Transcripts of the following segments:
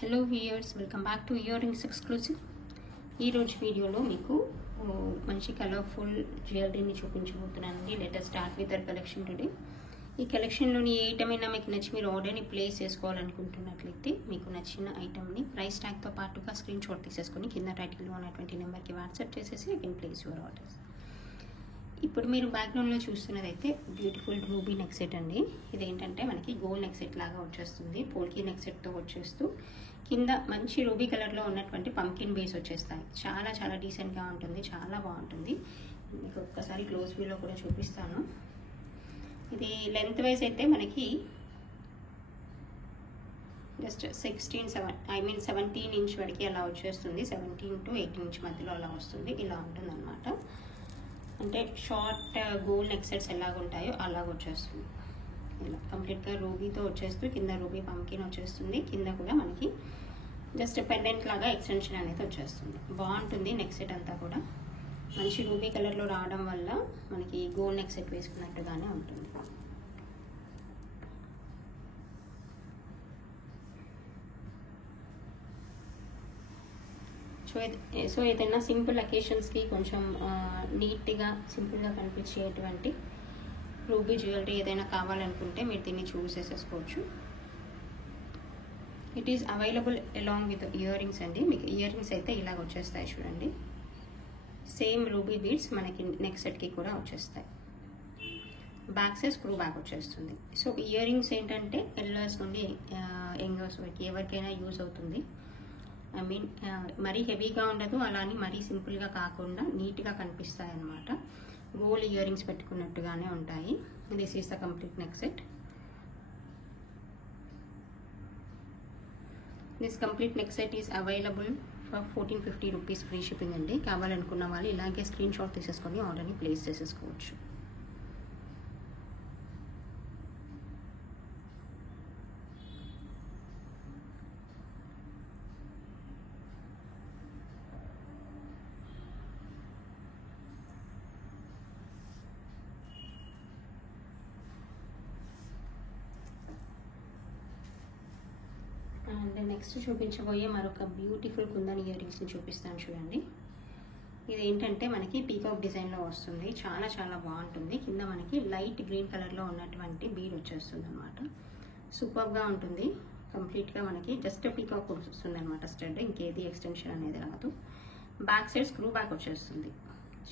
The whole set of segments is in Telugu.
Hello viewers, welcome back to earrings exclusive. ఈరోజు వీడియోలో మీకు మంచి కలర్ఫుల్ జ్యువెలరీని చూపించబోతున్నానండి. Let start with our collection today. ఈ కలెక్షన్లోని ఏ ఐటమ్ అయినా మీకు నచ్చి మీరు ఆర్డర్ని ప్లేస్ చేసుకోవాలనుకుంటున్నట్లయితే మీకు నచ్చిన ఐటమ్ని ప్రైస్ ట్యాగ్తో పాటుగా స్క్రీన్ షాట్ తీసేసుకొని కింద టైటిల్లో ఉన్నటువంటి నెంబర్కి వాట్సాప్ చేసేసి you can place your orders. ఇప్పుడు మీరు బ్యాక్గ్రౌండ్లో చూస్తున్నదైతే బ్యూటిఫుల్ రూబీ నెక్ సెట్ అండి. ఇదేంటంటే మనకి గోల్డ్ నెక్ సెట్ లాగా వచ్చేస్తుంది. పోల్కీ నెక్ సెట్తో వచ్చేస్తూ కింద మంచి రూబీ కలర్లో ఉన్నటువంటి పంకిన్ బేస్ వచ్చేస్తాయి. చాలా చాలా డీసెంట్గా ఉంటుంది, చాలా బాగుంటుంది. మీకు ఒక్కసారి క్లోజ్ వ్యూలో కూడా చూపిస్తాను. ఇది లెంత్ వైజ్ అయితే మనకి జస్ట్ 17 ఇంచ్ వరకు అలా వచ్చేస్తుంది. 17 to 18 ఇంచ్ మధ్యలో అలా వస్తుంది. ఇలా ఉంటుంది అనమాట. అంటే షార్ట్ గోల్డ్ నెక్ సెట్స్ ఎలాగుంటాయో అలాగ వచ్చేస్తుంది. ఇలా కంప్లీట్గా రూబీతో వచ్చేస్తూ కింద రూబీ పంకిన్ వచ్చేస్తుంది. కింద కూడా మనకి జస్ట్ పెండెంట్ లాగా ఎక్స్టెన్షన్ అనేది వచ్చేస్తుంది. బాగుంటుంది నెక్ సెట్ అంతా కూడా. మంచి రూబీ కలర్లో రావడం వల్ల మనకి గోల్డ్ నెక్ సెట్ వేసుకున్నట్టుగానే ఉంటుంది. సో ఏదైనా సింపుల్ అకేషన్స్కి కొంచెం నీట్గా సింపుల్గా కనిపించేటువంటి రూబీ జ్యువెలరీ ఏదైనా కావాలనుకుంటే మీరు దీన్ని చూస్ చేసేసుకోవచ్చు. It is available along with ear rings అండి. మీకు ఇయర్ రింగ్స్ అయితే ఇలాగ వచ్చేస్తాయి చూడండి. సేమ్ రూబీ బీడ్స్ మనకి నెక్ సెట్కి కూడా వచ్చేస్తాయి. బ్యాక్ సైడ్ స్క్రూ బ్యాక్ వచ్చేస్తుంది. సో ఇయర్ రింగ్స్ ఏంటంటే ఎల్డర్స్ నుండి యంగర్స్ వరకు ఎవరికైనా యూజ్ అవుతుంది. ఐ మీన్ మరీ హెవీగా ఉండదు, అలానే మరీ సింపుల్గా కాకుండా నీట్గా కనిపిస్తాయి అన్నమాట. గోల్డ్ ఇయర్ రింగ్స్ పెట్టుకున్నట్టుగానే ఉంటాయి. This is the complete neck set. This complete neck set is available for 1450 rupees free shipping అండి. కావాలనుకున్న వాళ్ళు ఇలాగే స్క్రీన్ షాట్ తీసేసుకొని ఆర్డర్ని ప్లేస్ చేసేసుకోవచ్చు. అండ్ నెక్స్ట్ చూపించబోయే మరొక బ్యూటిఫుల్ కుందన్ ఇయర్ రింగ్స్ని చూపిస్తాను చూడండి. ఇది ఏంటంటే మనకి పీకాక్ డిజైన్లో వస్తుంది. చాలా చాలా బాగుంటుంది. కింద మనకి లైట్ గ్రీన్ కలర్లో ఉన్నటువంటి బీడ్ వచ్చేస్తుంది అనమాట. సూపర్గా ఉంటుంది. కంప్లీట్గా మనకి జస్ట్ పీకాక్ వస్తుంది అనమాట. స్టడ్, ఇంకేది ఎక్స్టెన్షన్ అనేది రాదు. బ్యాక్ సైడ్ స్క్రూ బ్యాక్ వచ్చేస్తుంది.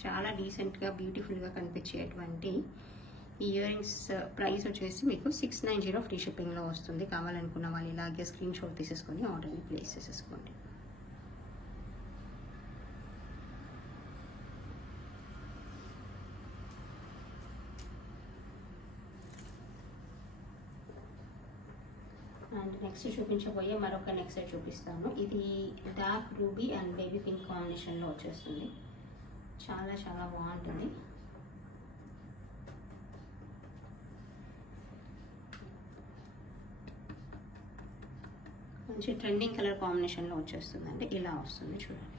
చాలా డీసెంట్గా బ్యూటిఫుల్గా కనిపించేటువంటి ఈ ఇయర్ రింగ్స్ ప్రైస్ వచ్చేసి మీకు 690 ఫ్రీ షిప్పింగ్లో వస్తుంది. కావాలనుకున్న వాళ్ళు ఇలాగే స్క్రీన్ షాట్ తీసేసుకొని ఆర్డర్ని ప్లేస్ చేసేసుకోండి. అండ్ నెక్స్ట్ చూపించబోయే మరొక నెక్ సెట్ చూపిస్తాను. ఇది dark ruby and baby pink కాంబినేషన్లో వచ్చేస్తుంది. చాలా చాలా బాగుంటుంది. మంచి ట్రెండింగ్ కలర్ కాంబినేషన్లో వచ్చేస్తుందండి. ఇలా వస్తుంది చూడండి.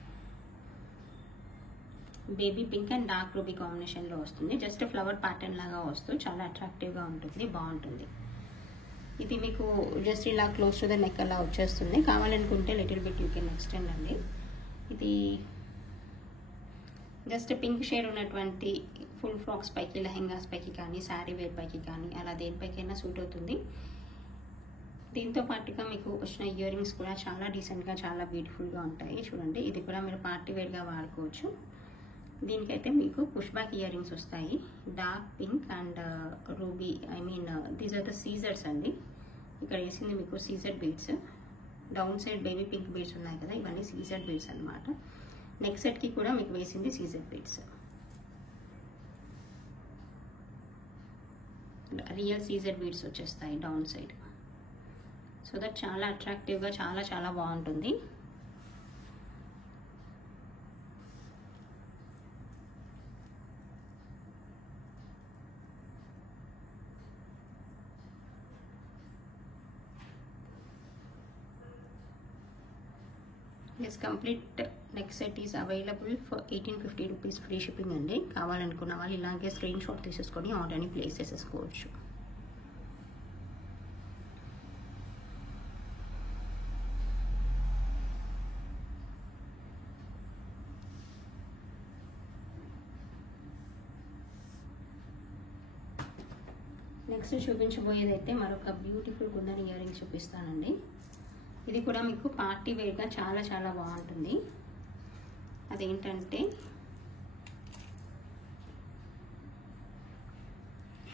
Baby pink and dark ruby కాంబినేషన్లో వస్తుంది. జస్ట్ ఫ్లవర్ ప్యాటర్న్ లాగా వస్తూ చాలా అట్రాక్టివ్గా ఉంటుంది, బాగుంటుంది. ఇది మీకు జస్ట్ ఇలా క్లోజ్ టు ద నెక్ అలా వచ్చేస్తుంది. కావాలనుకుంటే little bit you can extend అండి. ఇది జస్ట్ పింక్ షేడ్ ఉన్నటువంటి ఫుల్ ఫ్రాక్స్ పైకి, లెహెంగాస్ పైకి కానీ, శారీ వేర్ పైకి కానీ అలా దేనిపైకైనా సూట్ అవుతుంది. దీంతో పాటుగా మీకు వచ్చిన ఇయర్ రింగ్స్ కూడా చాలా డీసెంట్గా, చాలా బ్యూటిఫుల్గా ఉంటాయి చూడండి. ఇది కూడా మీరు పార్టీ వేర్గా వాడుకోవచ్చు. దీనికైతే మీకు పుష్ బ్యాక్ ఇయర్ రింగ్స్ వస్తాయి. Dark pink and ruby, I mean these are the Caesars అండి. ఇక్కడ వేసింది మీకు Caesar beads. Down side baby pink beads ఉన్నాయి కదా, ఇవన్నీ సీజర్ బీడ్స్ అనమాట. నెక్ సెట్కి కూడా మీకు వేసింది Caesar beads. Real Caesar beads వచ్చేస్తాయి డౌన్ సైడ్. సో దట్ చాలా అట్రాక్టివ్గా, చాలా చాలా బాగుంటుంది. This complete neck set is available for 1850 rupees free shipping అండి. కావాలనుకున్న వాళ్ళు ఇలాగే స్క్రీన్ షాట్ తీసేసుకొని ఆర్డర్ని ప్లేస్ చేసేసుకోవచ్చు. నెక్స్ట్ చూపించబోయేది అయితే మరొక బ్యూటిఫుల్ కుందన్ ఇయర్ రింగ్స్ చూపిస్తానండి. ఇది కూడా మీకు పార్టీ వేర్గా చాలా చాలా బాగుంటుంది. అదేంటంటే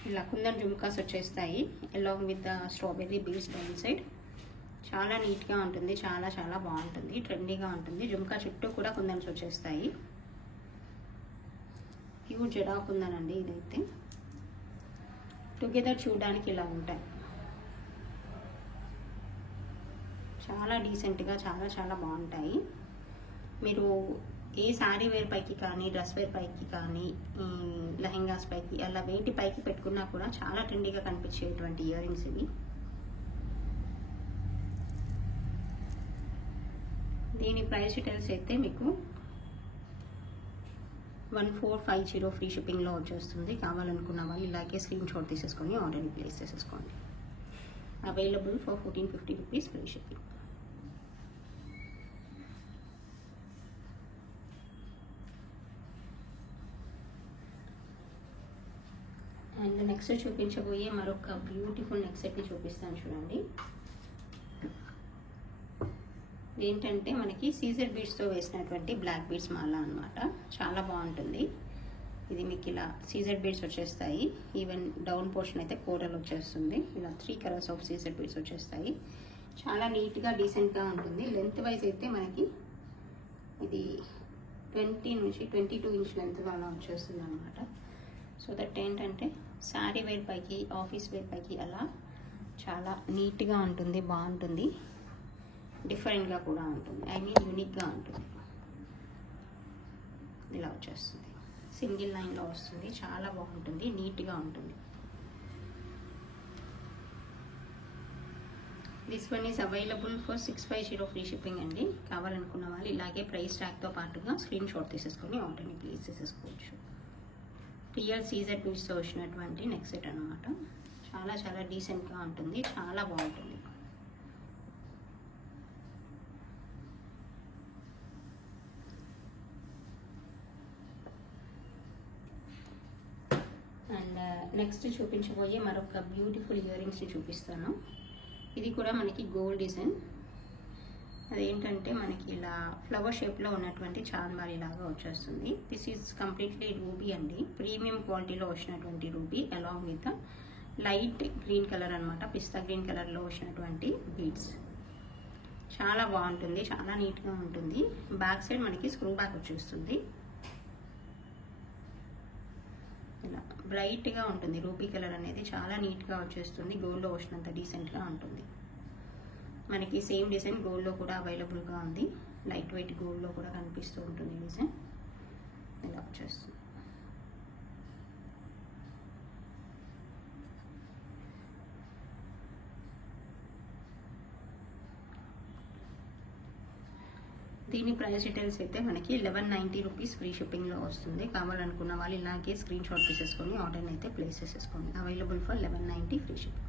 ఇలా కుందన్ జుమ్కాస్ వచ్చేస్తాయి along with the strawberry beads down side. చాలా నీట్గా ఉంటుంది, చాలా చాలా బాగుంటుంది, ట్రెండీగా ఉంటుంది. జుమ్కా చుట్టూ కూడా కుందన్స్ వచ్చేస్తాయి. ప్యూర్ జడా కుందన్ అండి ఇదైతే. టుగెదర్ చూడడానికి ఇలా ఉంటాయి. చాలా డీసెంట్గా చాలా చాలా బాగుంటాయి. మీరు ఏ శారీ వేర్ పైకి కానీ, డ్రెస్ వేర్ పైకి కానీ, లెహెంగాస్ పైకి అలా వేటి పైకి పెట్టుకున్నా కూడా చాలా ట్రెండీగా కనిపించేటువంటి ఇయర్ రింగ్స్ ఇవి. దీని ప్రైస్ డీటెయిల్స్ అయితే మీకు 1450 ఫ్రీ షిప్పింగ్లో వచ్చేస్తుంది. కావాలనుకున్న వాళ్ళు ఇలాగే స్క్రీన్ షాట్ తీసేసుకొని ఆర్డర్ని ప్లేస్ చేసేసుకోండి. Available for 1450 rupees free shipping. And next చూపించబోయే మరొక బ్యూటిఫుల్ నెక్ సెట్ని చూపిస్తాను చూడండి. ఏంటంటే మనకి సీజెడ్ బీడ్స్తో వేసినటువంటి బ్లాక్ బీడ్స్ మాల అనమాట. చాలా బాగుంటుంది. ఇది మీకు ఇలా సీజెడ్ బీడ్స్ వచ్చేస్తాయి. ఈవెన్ డౌన్ పోర్షన్ అయితే కోరల్ వచ్చేస్తుంది. ఇలా 3 కలర్స్ ఆఫ్ సీజెడ్ బీడ్స్ వచ్చేస్తాయి. చాలా నీట్గా డీసెంట్గా ఉంటుంది. లెంత్ వైజ్ అయితే మనకి ఇది 20 నుంచి 22 ఇంచ్ లెంత్గా అలా వచ్చేస్తుంది అనమాట. సో దట్ ఏంటంటే శారీ వేర్ పైకి, ఆఫీస్ వేర్ పైకి అలా చాలా నీట్గా ఉంటుంది, బాగుంటుంది, డిఫరెంట్గా కూడా ఉంటుంది. ఐ మీన్ యూనిక్గా ఉంటుంది. ఇలా వచ్చేస్తుంది, సింగిల్ లైన్లో వస్తుంది. చాలా బాగుంటుంది, నీట్గా ఉంటుంది. This one is available for 650 free shipping అండి. కావాలనుకున్న వాళ్ళు ఇలాగే ప్రైస్ ట్యాగ్తో పాటుగా స్క్రీన్ షాట్ తీసేసుకొని ఆర్డర్ని ప్లేస్ చేసేసుకోవచ్చు. రియల్ సీజెడ్ బీడ్స్తో వచ్చినటువంటి నెక్ సెట్ అనమాట. చాలా చాలా డీసెంట్గా ఉంటుంది, చాలా బాగుంటుంది. అండ్ నెక్స్ట్ చూపించబోయే మరొక బ్యూటిఫుల్ ఇయర్ రింగ్స్ని చూపిస్తాను. ఇది కూడా మనకి గోల్డ్ డిజైన్. అదేంటంటే మనకి ఇలా ఫ్లవర్ షేప్లో ఉన్నటువంటి చాన్బాలి లాగా వచ్చేస్తుంది. దిస్ ఈజ్ కంప్లీట్లీ రూబీ అండి. ప్రీమియం క్వాలిటీలో వచ్చినటువంటి ruby along with light green colour అనమాట. పిస్తా గ్రీన్ కలర్లో వచ్చినటువంటి బీడ్స్. చాలా బాగుంటుంది, చాలా నీట్గా ఉంటుంది. బ్యాక్ సైడ్ మనకి స్క్రూ బ్యాక్ వచ్చేస్తుంది. ఇలా బ్రైట్గా ఉంటుంది. రూబీ కలర్ అనేది చాలా నీట్గా వచ్చేస్తుంది. గోల్డ్లో వచ్చినంత డీసెంట్గా ఉంటుంది. మనకి సేమ్ డిజైన్ గోల్డ్లో కూడా అవైలబుల్గా ఉంది. లైట్ వెయిట్ గోల్డ్లో కూడా కనిపిస్తూ ఉంటుంది డిజైన్. ఇలా వచ్చేస్తుంది. దీని ప్రైస్ డీటెయిల్స్ అయితే మనకి 1190 రూపీస్ ఫ్రీ షిప్పింగ్లో వస్తుంది. కావాలనుకున్న వాళ్ళు ఇలాగే స్క్రీన్ షాట్ తీసేసుకొని ఆర్డర్ని అయితే ప్లేస్ చేసేసుకోండి. Available for 1190 free shipping.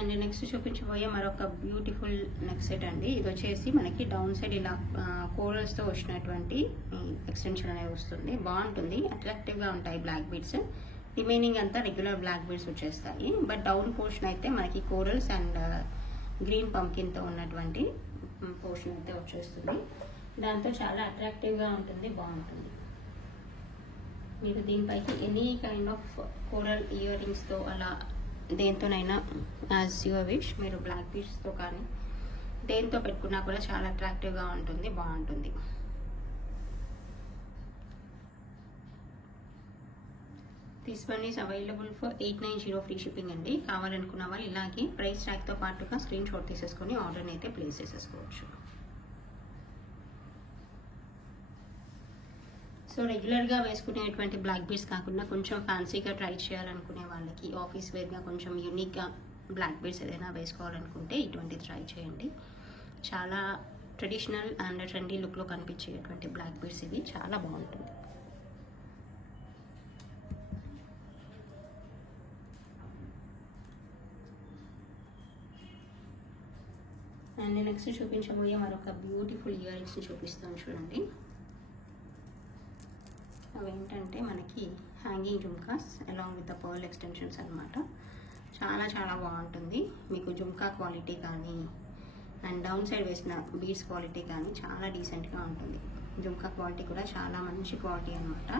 And next చూపించబోయే మరొక బ్యూటిఫుల్ నెక్ సెట్ అండి. ఇది వచ్చేసి మనకి డౌన్ సైడ్ ఇలా కోరల్స్తో వచ్చినటువంటి ఎక్స్టెన్షన్ అనేది వస్తుంది. బాగుంటుంది, అట్రాక్టివ్గా ఉంటాయి బ్లాక్ బీడ్స్. రిమైనింగ్ అంతా రెగ్యులర్ బ్లాక్ బీడ్స్ వచ్చేస్తాయి. బట్ డౌన్ పోర్షన్ అయితే మనకి కోరల్స్ అండ్ గ్రీన్ పంకిన్తో ఉన్నటువంటి పోర్షన్ అయితే వచ్చేస్తుంది. దాంతో చాలా అట్రాక్టివ్గా ఉంటుంది, బాగుంటుంది. మీరు దీనిపైకి ఎనీ కైండ్ ఆఫ్ కోరల్ ఇయర్ రింగ్స్తో అలా దేంతోనైనా యాజ్ యువర్ విష్, మీరు బ్లాక్ బీడ్స్తో కానీ దేంతో పెట్టుకున్నా కూడా చాలా అట్రాక్టివ్గా ఉంటుంది, బాగుంటుంది. This one is available for 890 free shipping అండి. కావాలనుకున్న వాళ్ళు ఇలాగే ప్రైస్ ట్యాగ్తో పాటుగా స్క్రీన్ షాట్ తీసేసుకొని ఆర్డర్ని అయితే ప్లేస్ చేసేసుకోవచ్చు. సో రెగ్యులర్గా వేసుకునేటువంటి బ్లాక్ బీడ్స్ కాకుండా కొంచెం ఫ్యాన్సీగా ట్రై చేయాలనుకునే వాళ్ళకి, ఆఫీస్ వేర్గా కొంచెం యూనిక్గా బ్లాక్ బీడ్స్ ఏదైనా వేసుకోవాలనుకుంటే ఇటువంటిది ట్రై చేయండి. చాలా ట్రెడిషనల్ అండ్ ట్రెండీ లుక్లో కనిపించేటువంటి బ్లాక్ బీడ్స్ ఇవి. చాలా బాగుంటుంది. అండ్ నెక్స్ట్ చూపించబోయే మరొక బ్యూటిఫుల్ ఇయర్ రింగ్స్ని చూపిస్తాను చూడండి. అవి ఏంటంటే మనకి hanging jhumkas along with the pearl extensions అనమాట. చాలా చాలా బాగుంటుంది. మీకు జుమ్కా క్వాలిటీ కానీ అండ్ డౌన్ సైడ్ వేసిన బీడ్స్ క్వాలిటీ కానీ చాలా డీసెంట్గా ఉంటుంది. జుమ్కా క్వాలిటీ కూడా చాలా మంచి క్వాలిటీ అనమాట.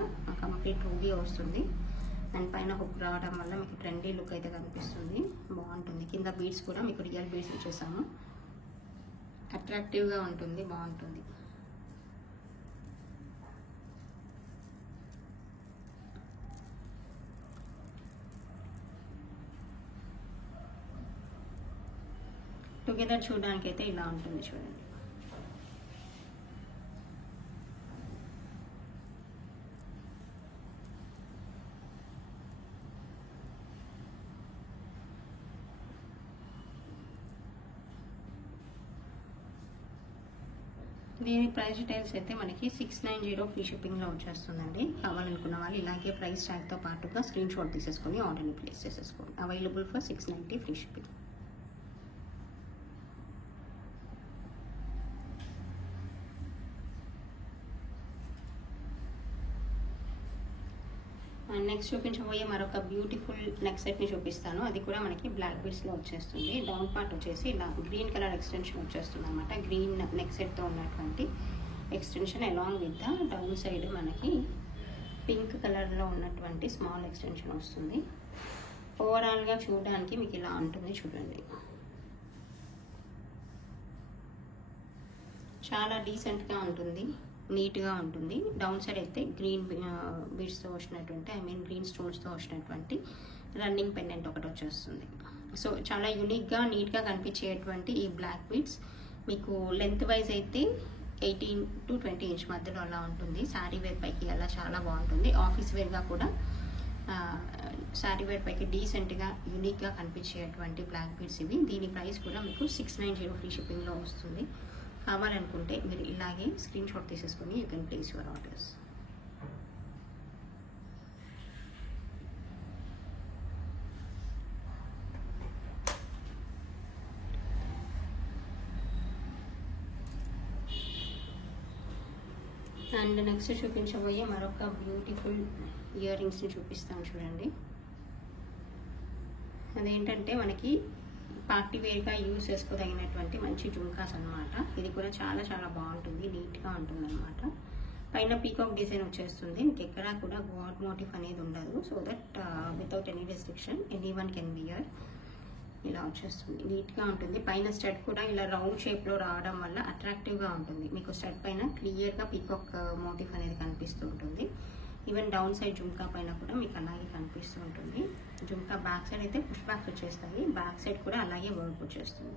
కంప్లీట్ రూబీ వస్తుంది అండ్ పైన హుక్ రావడం వల్ల మీకు ట్రెండీ లుక్ అయితే కనిపిస్తుంది. బాగుంటుంది. కింద బీడ్స్ కూడా మీకు రియల్ బీడ్స్ ఇచ్చేసాము. అట్రాక్టివ్గా ఉంటుంది, బాగుంటుంది. టుగెదర్ చూడడానికి అయితే ఇలా ఉంటుంది చూడండి. దీని ప్రైస్ డీటెయిల్స్ అయితే మనకి 690 ఫ్రీ షిప్పింగ్లో వచ్చేస్తుందండి. కావాలనుకున్న వాళ్ళు ఇలాగే ప్రైస్ ట్యాగ్తో పాటుగా స్క్రీన్ షాట్ తీసేసుకొని ఆర్డర్ని ప్లేస్ చేసేసుకోండి. Available for 690 free shipping. And next చూపించబోయే మరొక బ్యూటిఫుల్ నెక్ సెట్ని చూపిస్తాను. అది కూడా మనకి బ్లాక్ బీడ్స్లో వచ్చేస్తుంది. డౌన్ పార్ట్ వచ్చేసి ఇలా గ్రీన్ కలర్ ఎక్స్టెన్షన్ వచ్చేస్తుంది అనమాట. గ్రీన్ నెక్ సెట్తో ఉన్నటువంటి extension along with the down side మనకి పింక్ కలర్లో ఉన్నటువంటి స్మాల్ ఎక్స్టెన్షన్ వస్తుంది. ఓవరాల్గా చూడడానికి మీకు ఇలా ఉంటుంది చూడండి. చాలా డీసెంట్గా ఉంటుంది, నీట్గా ఉంటుంది. డౌన్ సైడ్ అయితే గ్రీన్ బీడ్స్తో వచ్చినటువంటి గ్రీన్ స్టోన్స్తో వచ్చినటువంటి రన్నింగ్ పెండెంట్ ఒకటి వచ్చేస్తుంది. సో చాలా యూనిక్గా నీట్గా కనిపించేటువంటి ఈ బ్లాక్ బీడ్స్ మీకు లెంత్ వైజ్ అయితే 18 to 20 ఇంచ్ మధ్యలో అలా ఉంటుంది. శారీ వేర్ పైకి అలా చాలా బాగుంటుంది. ఆఫీస్ వేర్గా కూడా శారీ వేర్ పైకి డీసెంట్గా యూనిక్గా కనిపించేటువంటి బ్లాక్ బీడ్స్ ఇవి. దీని ప్రైస్ కూడా మీకు 690 ఫ్రీ షిప్పింగ్లో వస్తుంది. కావాలనుకుంటే మీరు ఇలాగే స్క్రీన్ షాట్ తీసేసుకొని you can place your orders. And next చూపించబోయే మరొక బ్యూటిఫుల్ ఇయర్ రింగ్స్ని చూపిస్తాను చూడండి. అదేంటంటే మనకి పార్టీ వేర్గా యూజ్ చేసుకోదగినటువంటి మంచి జుమ్కాస్ అనమాట. ఇది కూడా చాలా చాలా బాగుంటుంది, నీట్గా ఉంటుంది అనమాట. పైన పీకాక్ డిజైన్ వచ్చేస్తుంది. మీకు ఎక్కడా కూడా గాడ్ మోటివ్ అనేది ఉండదు. So that without any restriction anyone can wear. ఇలా వచ్చేస్తుంది, నీట్గా ఉంటుంది. పైన స్టడ్ కూడా ఇలా రౌండ్ షేప్లో రావడం వల్ల అట్రాక్టివ్గా ఉంటుంది. మీకు స్టడ్ పైన క్లియర్గా పీకాక్ మోటివ్ అనేది కనిపిస్తూ ఉంటుంది. ఈవెన్ డౌన్ సైడ్ జుమ్కా పైన కూడా మీకు అలాగే కనిపిస్తూ ఉంటుంది. జుమ్కా బ్యాక్ సైడ్ అయితే పుష్ బ్యాక్స్ వచ్చేస్తాయి, బ్యాక్ సైడ్ కూడా అలాగే వర్క్ వచ్చేస్తుంది.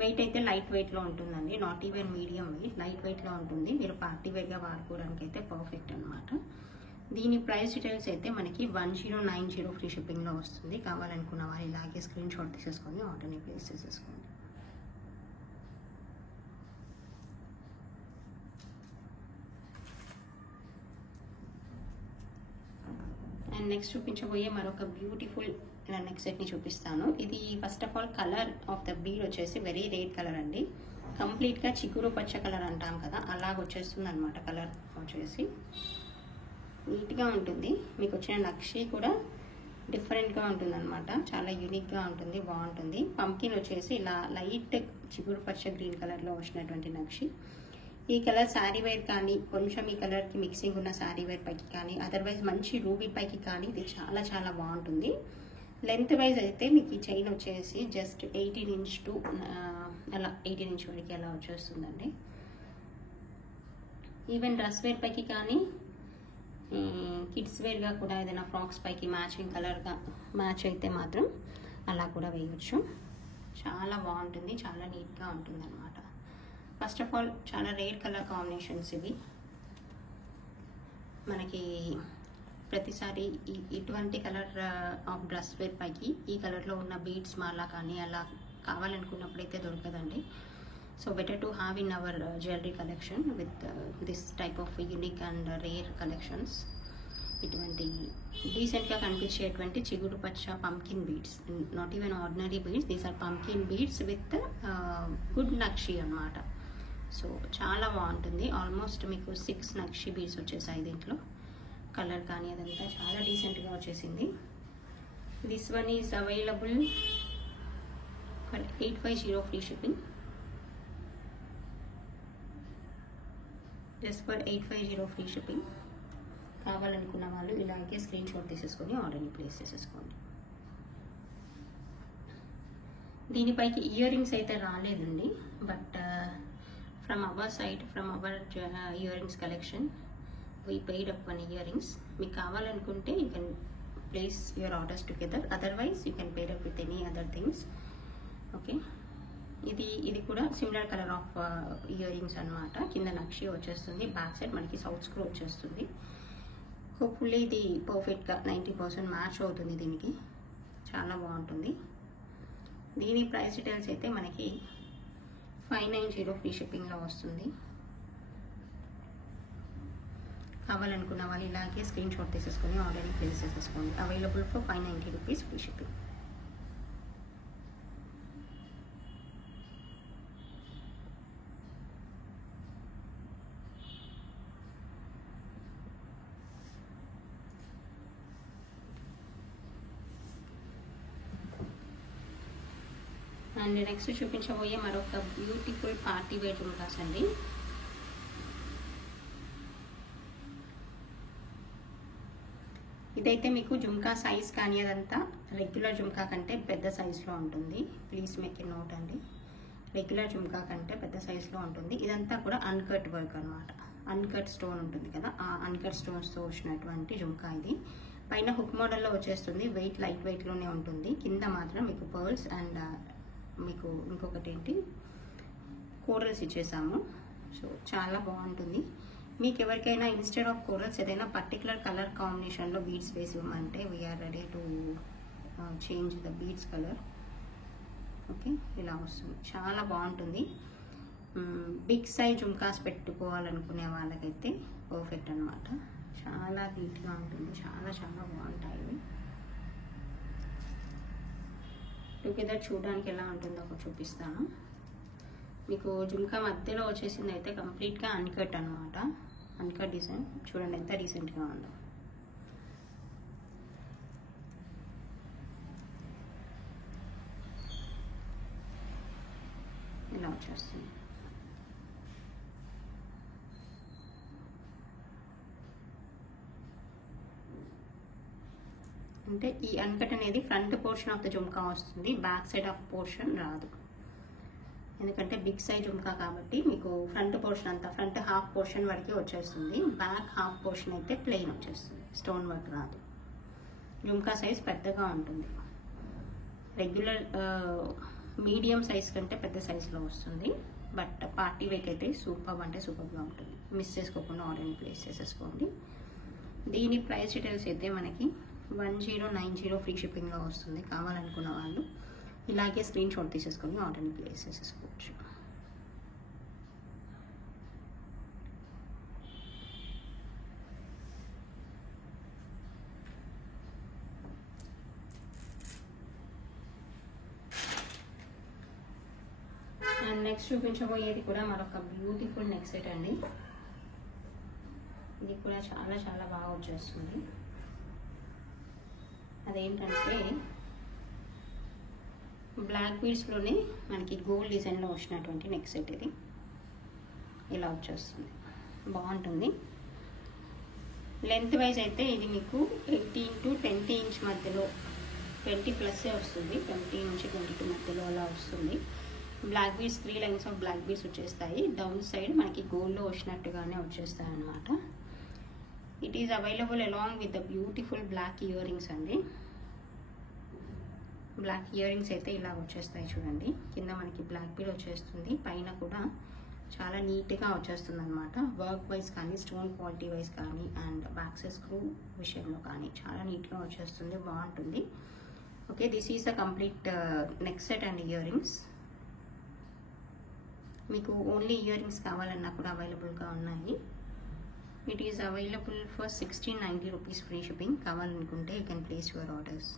వెయిట్ అయితే లైట్ వెయిట్లో ఉంటుందండి. Not even medium wait, light వెయిట్లో ఉంటుంది. మీరు పార్టీ వేర్గా వాడుకోవడానికి అయితే పర్ఫెక్ట్ అనమాట. దీని ప్రైస్ డీటెయిల్స్ అయితే మనకి 1090 ఫ్రీ షిప్పింగ్లో వస్తుంది. కావాలనుకున్న వారు ఇలాగే స్క్రీన్ షాట్ తీసేసుకొని ఆర్డర్ని ప్లేస్ చేసేసుకోండి. అండ్ నెక్స్ట్ చూపించబోయే మరొక బ్యూటిఫుల్ నెక్ సెట్ని చూపిస్తాను. ఇది first of all colour of the bead వచ్చేసి వెరీ రేడ్ కలర్ అండి. కంప్లీట్గా చిగురు పచ్చ కలర్ అంటాం కదా, అలాగ వచ్చేస్తుంది అనమాట. కలర్ వచ్చేసి నీట్గా ఉంటుంది. మీకు వచ్చిన నక్షి కూడా డిఫరెంట్గా ఉంటుంది అనమాట. చాలా యూనిక్గా ఉంటుంది, బాగుంటుంది. పంకిన్ వచ్చేసి ఇలా లైట్ చిగురు పచ్చ గ్రీన్ కలర్లో వచ్చినటువంటి నక్షి. ఈ కలర్ శారీ వేర్ కానీ కొంచెం ఈ కలర్కి మిక్సింగ్ ఉన్న శారీ వేర్ పైకి కానీ అదర్వైజ్ మంచి రూబీ పైకి కానీ ఇది చాలా చాలా బాగుంటుంది. లెంత్ వైజ్ అయితే మీకు ఈ చైన్ వచ్చేసి జస్ట్ 18 ఇంచ్ టు అలా 18 ఇంచ్ వరకు అలా వచ్చేస్తుందండి. ఈవెన్ డ్రెస్ వేర్ పైకి కానీ కిడ్స్ వేర్గా కూడా ఏదైనా ఫ్రాక్స్ పైకి మ్యాచింగ్ కలర్గా మ్యాచ్ అయితే మాత్రం అలా కూడా వేయవచ్చు. చాలా బాగుంటుంది, చాలా నీట్గా ఉంటుంది అనమాట. ఫస్ట్ ఆఫ్ ఆల్ చాలా రేర్ కలర్ కాంబినేషన్స్ ఇవి. మనకి ప్రతిసారి ఇటువంటి కలర్ ఆఫ్ డ్రెస్ వేర్ పైకి ఈ కలర్లో ఉన్న బీడ్స్ మాలా కానీ అలా కావాలనుకున్నప్పుడైతే దొరకదండి. So better to have in our jewellery collection with this type of unique and rare collections. ఇటువంటి డీసెంట్గా కనిపించేటువంటి చిగురు పచ్చ pumpkin beads, not even ordinary beads, these are pumpkin beads with good నక్షి అన్నమాట. సో చాలా బాగుంటుంది. ఆల్మోస్ట్ మీకు 6 నక్షి బీడ్స్ వచ్చేసాయి దీంట్లో. కలర్ కానీ అదంతా చాలా డీసెంట్గా వచ్చేసింది. This one is available for 850 free shipping. Just for 850 free shipping. కావాలనుకున్న వాళ్ళు ఇలాగే స్క్రీన్ షాట్ తీసేసుకొని ఆర్డర్ని ప్లేస్ చేసేసుకోండి. దీనిపైకి ఇయర్ రింగ్స్ అయితే రాలేదండి, but from our side, from our ear rings collection we paid up 1 ear rings. మీకు కావాలనుకుంటే you can place your orders together, otherwise you can paid up with any other things. Okay, ఇది కూడా similar colour of ear rings అనమాట. కింద నక్షి వచ్చేస్తుంది, బ్యాక్ సైడ్ మనకి సౌత్ స్క్రూ వచ్చేస్తుంది. హోప్ఫుల్లీ ఇది పర్ఫెక్ట్గా 90% మ్యాచ్ అవుతుంది దీనికి. చాలా బాగుంటుంది. దీని ప్రైస్ డీటెయిల్స్ అయితే మనకి 590 ఫ్రీ షిప్పింగ్లో వస్తుంది. కావాలనుకున్న వాళ్ళు ఇలాగే స్క్రీన్ షాట్ తీసేసుకొని ఆర్డర్ని ప్లేస్ చేసేసుకోండి. Available for 590 rupees free shipping. And next చూపించబోయే మరొక బ్యూటిఫుల్ పార్టీ వేర్ జుమ్కాస్ అండి. ఇదైతే మీకు జుమ్కా సైజ్ కానీ అదంతా రెగ్యులర్ జుమ్కా కంటే పెద్ద సైజులో ఉంటుంది. ప్లీజ్ మేక్ ఏ నోట్ అండి, రెగ్యులర్ జుమ్కా కంటే పెద్ద సైజులో ఉంటుంది. ఇదంతా కూడా అన్కట్ వర్క్ అనమాట. అన్కట్ స్టోన్ ఉంటుంది కదా, ఆ అన్కట్ స్టోన్స్తో వచ్చినటువంటి జుమ్కా ఇది. పైన హుక్ మోడల్లో వచ్చేస్తుంది. వెయిట్ లైట్ వెయిట్లోనే ఉంటుంది. కింద మాత్రం మీకు పర్ల్స్ అండ్ మీకు ఇంకొకటి ఏంటి కోరల్స్ ఇచ్చేసాము. సో చాలా బాగుంటుంది. మీకు ఎవరికైనా ఇన్స్టెడ్ ఆఫ్ కోరల్స్ ఏదైనా పర్టికులర్ కలర్ కాంబినేషన్లో బీడ్స్ వేసి ఇవ్వమంటే we're ready to change the beads colour. Okay, ఇలా వస్తుంది. చాలా బాగుంటుంది. బిగ్ సైజ్ జుమ్కాస్ పెట్టుకోవాలనుకునే వాళ్ళకైతే పర్ఫెక్ట్ అనమాట. చాలా నీట్గా ఉంటుంది. చాలా చాలా బాగుంటాయి. టుగెదర్ చూడడానికి ఎలా ఉంటుందో ఒకటి చూపిస్తాను మీకు. జుమ్కా మధ్యలో వచ్చేసింది అయితే కంప్లీట్గా అన్కట్ అనమాట. అన్కట్ డిజైన్ చూడండి ఎంత డీసెంట్గా ఉందో. ఇలా వచ్చేస్తుంది. అంటే ఈ అన్కట్ అనేది front portion of the jhumka వస్తుంది, బ్యాక్ సైడ్ ఆఫ్ పోర్షన్ రాదు. ఎందుకంటే బిగ్ సైజ్ జుమ్కా కాబట్టి మీకు ఫ్రంట్ పోర్షన్ అంతా, ఫ్రంట్ హాఫ్ పోర్షన్ వరకే వచ్చేస్తుంది. బ్యాక్ హాఫ్ పోర్షన్ అయితే ప్లెయిన్ వచ్చేస్తుంది, స్టోన్ వర్క్ రాదు. జుమ్కా సైజ్ పెద్దగా ఉంటుంది. రెగ్యులర్ మీడియం సైజ్ కంటే పెద్ద సైజులో వస్తుంది. బట్ పార్టీ వేక్ అయితే సూపర్ అంటే సూపర్గా ఉంటుంది. మిస్ చేసుకోకుండా ఆర్డర్ని ప్లేస్ చేసేసుకోండి. దీని ప్రైస్ డీటెయిల్స్ అయితే మనకి 1090 ఫ్రీ షిప్పింగ్లో వస్తుంది. కావాలనుకున్న వాళ్ళు ఇలాగే స్క్రీన్ షాట్ తీసేసుకొని ఆర్డర్ని ప్లేస్ చేసేసుకోవచ్చు. అండ్ నెక్స్ట్ చూపించబోయేది కూడా మరొక బ్యూటిఫుల్ నెక్ సెట్ అండి. ఇది కూడా చాలా చాలా బాగా వచ్చేస్తుంది. అదేంటంటే బ్లాక్ బీడ్స్లోనే మనకి గోల్డ్ డిజైన్లో వచ్చినటువంటి నెక్ సెట్. ఇది ఇలా వచ్చేస్తుంది, బాగుంటుంది. లెంత్ వైజ్ అయితే ఇది మీకు 18 to 20 ఇంచ్ మధ్యలో, 20+ వస్తుంది. 20 నుంచి 22 మధ్యలో అలా వస్తుంది. Black beads 3 lines of black beads వచ్చేస్తాయి. డౌన్ సైడ్ మనకి గోల్డ్లో వచ్చినట్టుగానే వచ్చేస్తాయి అన్నమాట. It is available along with the beautiful black earrings అండి. బ్లాక్ ఇయర్ రింగ్స్ అయితే ఇలా వచ్చేస్తాయి చూడండి. కింద మనకి బ్లాక్ బీడ్ వచ్చేస్తుంది, పైన కూడా చాలా నీట్గా వచ్చేస్తుంది అనమాట. వర్క్ వైజ్ కానీ, స్టోన్ క్వాలిటీ వైజ్ కానీ, అండ్ బ్యాక్ సైడ్ స్క్రూ విషయంలో కానీ చాలా నీట్గా వచ్చేస్తుంది, బాగుంటుంది. Okay, this is the complete neck set and earrings. మీకు ఓన్లీ ఇయర్ రింగ్స్ కావాలన్నా కూడా అవైలబుల్గా ఉన్నాయి. It is available for 1690 rupees free shipping. కావాలనుకుంటే you can place your orders.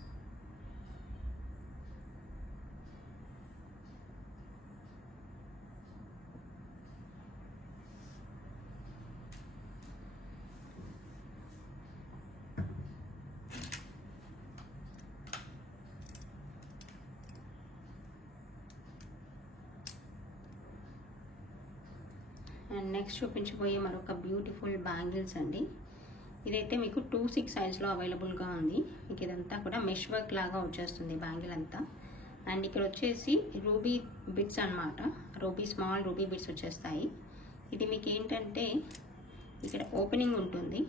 And next చూపించబోయే మరొక బ్యూటిఫుల్ బ్యాంగిల్స్ అండి. ఇదైతే మీకు 2-6 సైజ్లో అవైలబుల్గా ఉంది. మీకు ఇదంతా కూడా మెష్ వర్క్ లాగా వచ్చేస్తుంది బ్యాంగిల్ అంతా. అండ్ ఇక్కడ వచ్చేసి రూబీ బిట్స్ అనమాట, స్మాల్ రూబీ బిట్స్ వచ్చేస్తాయి. ఇది మీకు ఏంటంటే ఇక్కడ ఓపెనింగ్ ఉంటుంది,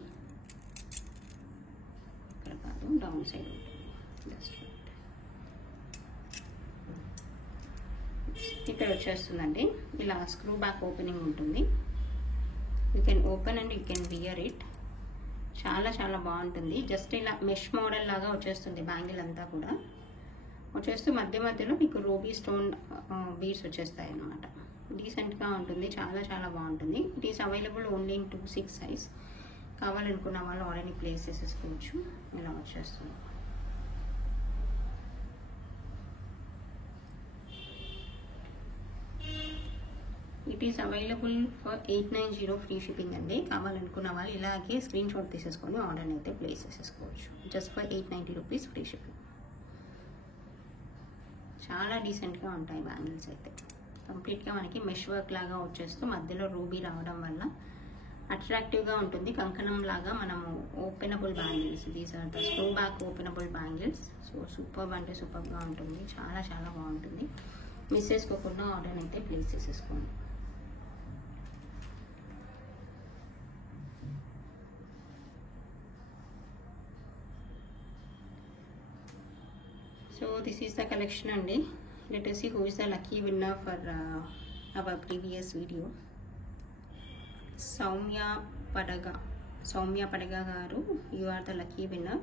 ఇక్కడ కాదు డౌన్ సైడ్ ఉంటుంది. జస్ట్ ఇక్కడ వచ్చేస్తుందండి, ఇలా స్క్రూ బ్యాక్ ఓపెనింగ్ ఉంటుంది. You can open and you can wear it. చాలా చాలా బాగుంటుంది. జస్ట్ ఇలా మెష్ మోడల్ లాగా వచ్చేస్తుంది బ్యాంగిల్ అంతా కూడా వచ్చేస్తూ మధ్య మధ్యలో మీకు రూబీ స్టోన్ బీడ్స్ వచ్చేస్తాయి అన్నమాట. డీసెంట్గా ఉంటుంది, చాలా చాలా బాగుంటుంది. It is available only in 2-6 size. కావాలనుకున్న వాళ్ళు ఆల్రెడీ ప్లేస్ చేసేసుకోవచ్చు. ఇలా వచ్చేస్తుంది. It is available for 890 free shipping అండి. కావాలనుకున్న వాళ్ళు ఇలాగే స్క్రీన్ షాట్ తీసేసుకొని ఆర్డర్ అయితే ప్లేస్ చేసేసుకోవచ్చు. Just for 890 rupees free shipping. చాలా డీసెంట్గా ఉంటాయి బ్యాంగిల్స్ అయితే. కంప్లీట్గా మనకి మెష్ వర్క్ లాగా వచ్చేస్తూ మధ్యలో రూబీ రావడం వల్ల అట్రాక్టివ్గా ఉంటుంది. కంకణం లాగా మనము openable bangles, these are the screw back openable bangles. So superb అంటే సూపర్గా ఉంటుంది, చాలా చాలా బాగుంటుంది. మిస్ చేసుకోకుండా ఆర్డర్ అయితే ప్లేస్ చేసేసుకోండి. So this is the collection andi. Let us see who is the lucky winner for our previous video. Soumya Padaga garu, you are the lucky winner.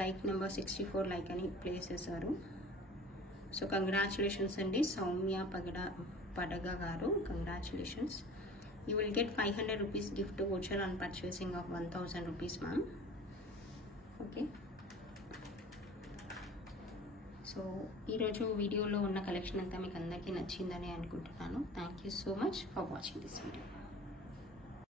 Like number 64 like ani place chesaru. So congratulations andi Soumya Padaga garu, congratulations. You will get 500 rupees gift voucher on purchasing of 1000 rupees ma'am. Okay. So ఈరోజు వీడియోలో ఉన్న కలెక్షన్ అంతా మీకు అందరికీ నచ్చిందని అనుకుంటున్నాను. Thank you so much for watching this video.